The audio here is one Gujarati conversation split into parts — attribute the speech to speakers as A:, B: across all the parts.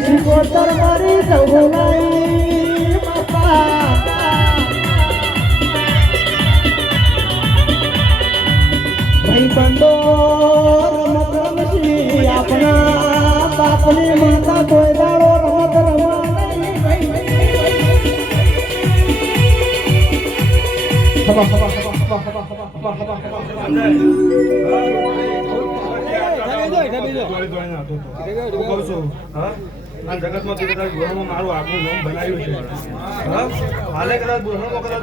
A: શિકોતર મારી બાપા ભાઈ બંધો રમત રમશી આપણા બાપની માતા કોઈ દાડો રમત રમવા નહીં ભાઈ આ
B: જગતમાં તું કદાચ મારું આગું નામ બનાવ્યું છે હાલે કદાચ ગોળમાં કદાચ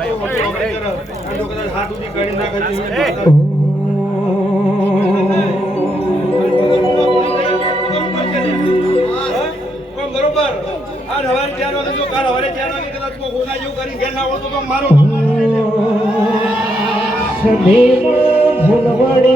B: તો કદાચ હાથ કાલ હવારે ધ્યાન વાગે કદાચ કોઈ કરી ઘેર ના હોય તો મારો.
A: আসবে
B: ভুলবাড়ি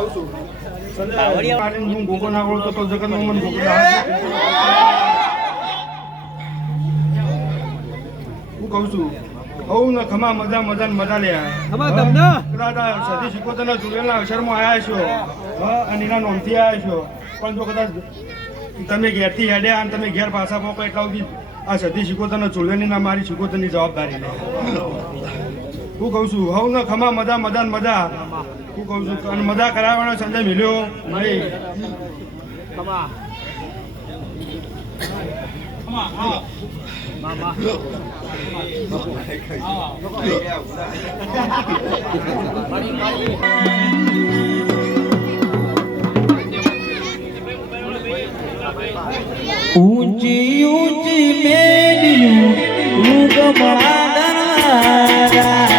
B: કહું છું હું ભૂખો ના વળતો તો ના હું કહું છું કહું ને ખમા મજા મજા મજા લે
C: ખમા તમને?
B: કદાચ સદી સિકોતેરના જુલેલના અક્ષરમાં આવ્યા છો અને એના નોમથી આવ્યા છો પણ જો કદાચ તમે ઘેરથી હેડ્યા અને તમે ઘેર પાછા પોકો એટલા સુધી આ સદી તને ચૂલેની ના મારી સિકોતરની જવાબદારી લે હું કહું છું, હવ ને ખમા મજા મજા મજા હું કહું છું, અને મજા કરાવવાનો સંજય મિલ્યો નહીં.
A: ઊંચી ઊંચી મેલિયું યુગમણા દરવાજા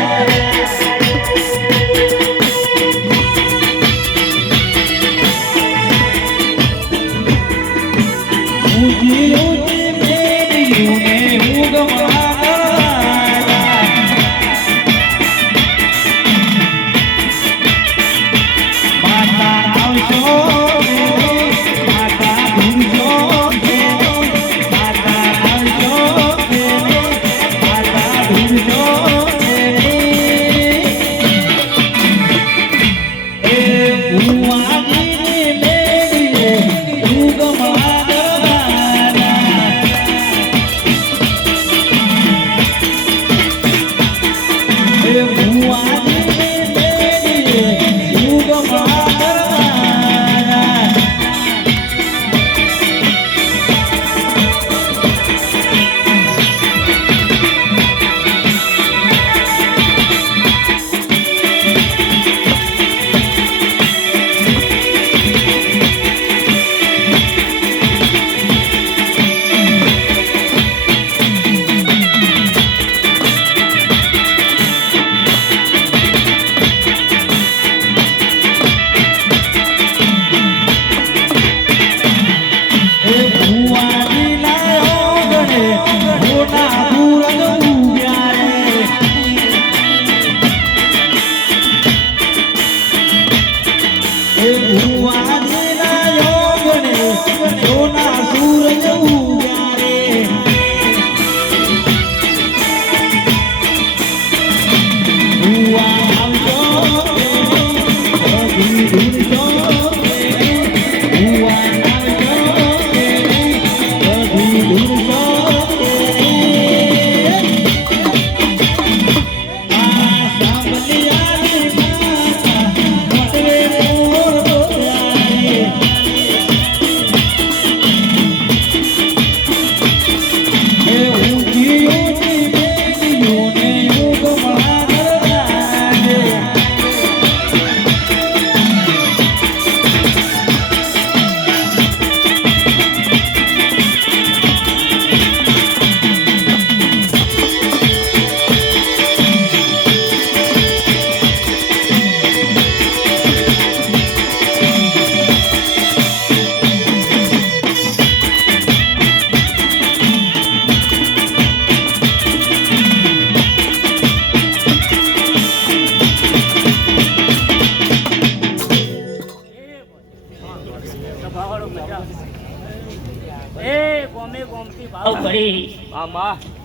A: Wow. ना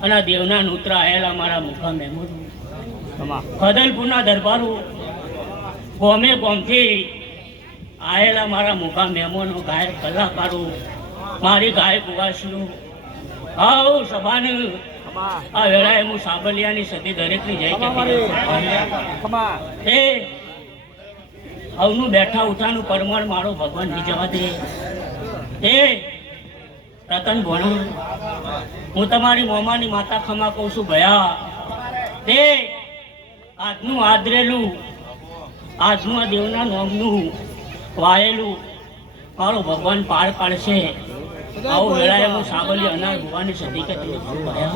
C: અને આ દેવના નૂત્ર આયેલા મારા મુખા મહેમૂદ. ખદલપુરના દરબારો ગોમે ગોમથી આયેલા મારા મુખા મહેમાનો ગાયક કલાકારો મારી ગાયક ઉવાસીઓ આવ સભાને. આ વેળાએ હું સાબલિયાની સતી દરેકની જય કે એ હવનું બેઠા ઉઠાનું પરમાણ મારો ભગવાનની જવા દે. એ રતન ભણું હું તમારી મોમાની માતા ખમા કહું છું, ભયા. તે આજનું આદરેલું, આજનું આ દેવના નોમનું વાયેલું, મારો ભગવાન પાર પાડશે. આવો વેળાએ હું સાબલી અનાર ભુવાની સદી કે તમે ભયા.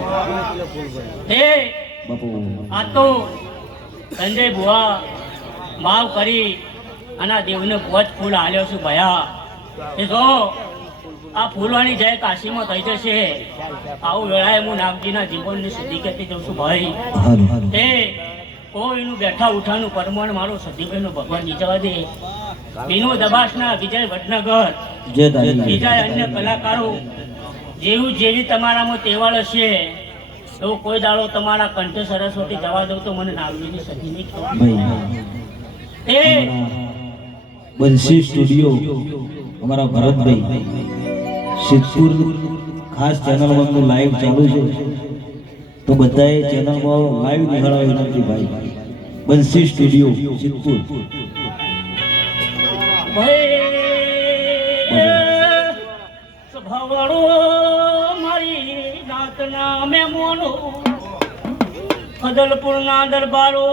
C: આ તો સંજય ભુવા માવ કરી અને દેવને ભોજ ફૂલ હાલ્યો છું, ભયા. એ જો આ ફૂલવાણી જય કાશીમાં થઈ જશે આવું વેળાએ હું નામજીના જીવનની સિદ્ધિ કહેતી જઉં છું ભાઈ. એ કોઈનું બેઠા ઉઠાનું પરમાણ મારો સદીભાઈનો ભગવાન નીચવા દે. વિનોદ દબાસના વિજય વડનગર બીજા અન્ય કલાકારો જેવું જેવી તમારામાં તહેવાર હશે એવું કોઈ દાડો તમારા કંઠે સરસ્વતી જવા દઉં તો મને નાવડીની સદી નહીં. એ
A: બંસી સ્ટુડિયો અમારા ભરતભાઈ. સિદ્ધપુર ખાસ ચેનલમાં તો લાઈવ ચાલુ છે. તો બધાએ ચેનલમાં લાઈવ નિહાળવા વિનંતી ભાઈ. બંસી સ્ટુડિયો સિદ્ધપુર.
C: ભાઈ સ્વભાવળો મારી નાતના મેમોનો ફદલપુરના દરબારો,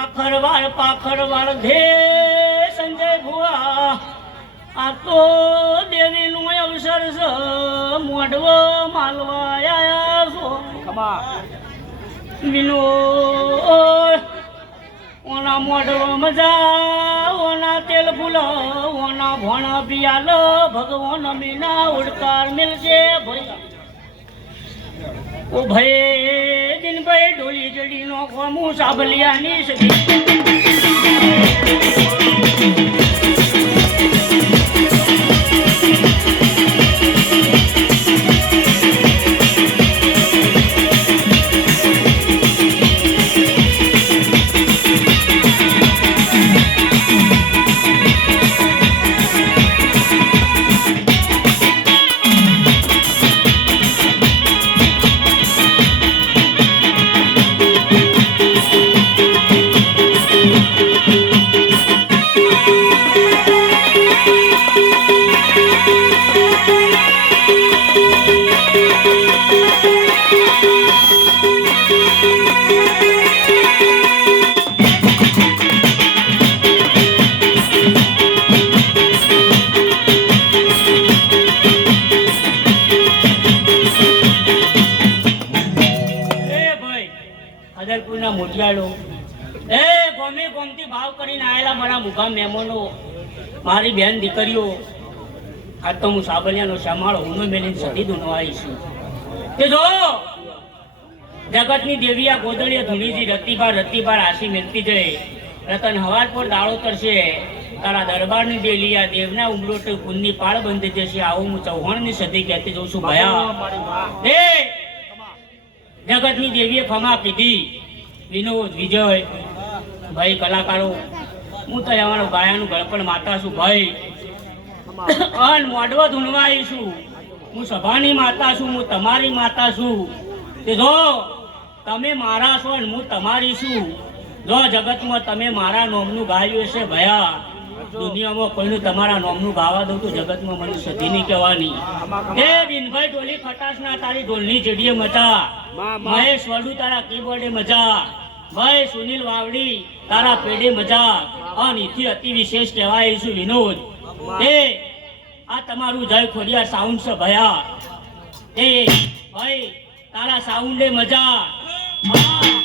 C: આખરવાળ પાખરવાળ ધે વિનો, ઓના મોઢો મજા, ઓના તેલ ફૂલ, ઓના ભણ બિયાલ ભગવાન મીના ઉડકાર મિલશે ભાઈ ઓ ભાઈ દિનભાઈ ડોલી જડી નો કોમું સાબલિયાની સગી. અદલપુરના મોટિયાળો. એ ગમે ગોમતી ભાવ કરીને આવેલા મારા મુખા મહેમાનો મારી બેન દીકરીઓ આ તો હું સાબલિયાનો શ્યામાળો હું મેલીને સતી દુનો આવી છું. તે જો જગતની દેવી આ ગોદળીએ ધૂણીજી રતિભાર રતિભાર આશી મેલતી જઈ રતન હવાર પર દાળો તરશે તારા દરબારની દેલિયા દેવના ઉમરોટ કુંડની પાળ બંધી જશે. આવું હું ચૌહાણની સદી કહેતી જઉં છું ભયા. એ જગતની દેવીએ ફમા કીધી. વિનોદ વિજય, ભાઈ, કલાકારો. હું તો અમારો ગાયાનું ગળપણ માતા છું, ભાઈ. અન મોડવો ધૂનવાઈ છું. હું સભાની માતા છું, હું તમારી માતા છું. તે જો, તમે મારા છો ને હું તમારી છું. જો જગતમાં તમે મારા નોમનું ગાયું હશે ભયા, દુનિયામાં કોઈનું તમારા નોમનું ગાવા દઉં તો જગતમાં મને સધી નહીં કહેવાની. એ દિનભાઈ ખટાશ ના તારી ઢોલની ચડીએ મજા મહેશ વડુ તારા કીબોર્ડે મજા ભાઈ સુનિલ વાવડી તારા પેડે મજા અને એથી અતિ વિશેષ કહેવાય છું વિનોદ. એ આ તમારું જય ખોડિયા સાઉન્ડ છે ભયા. એ ભાઈ તારા સાઉન્ડે મજા હા.